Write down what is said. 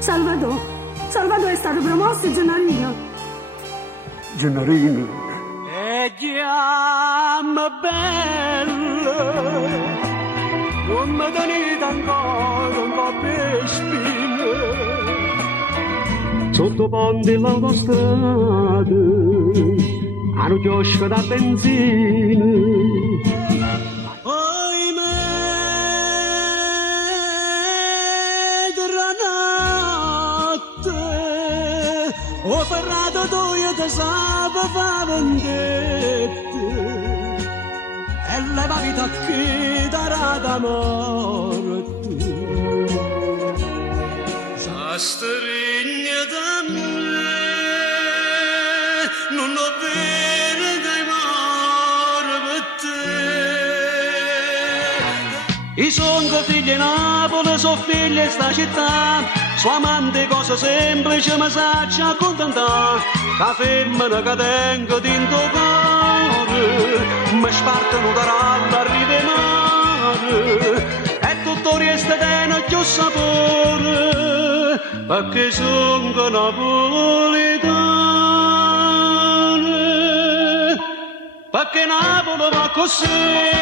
Salvatore è stato promosso Gennarino. Gennarino. E chiama bella, non mi tenete ancora un po' per spine. Sotto ponte l'autostrada, hanno chiosco da benzina. Ho ferrato tu io ti sapevo fa vendetta e la vita che darà da morte sa stringe da me non ho bene dai mare per te i sono figli di Napoli sono figli di sta città sua amante cosa semplice ma sa ci accontentare la femmina che tengo dentro cuore mi spartano da ralla mare e tutto resta bene più sapore perché sono napoletano perché Napoli va così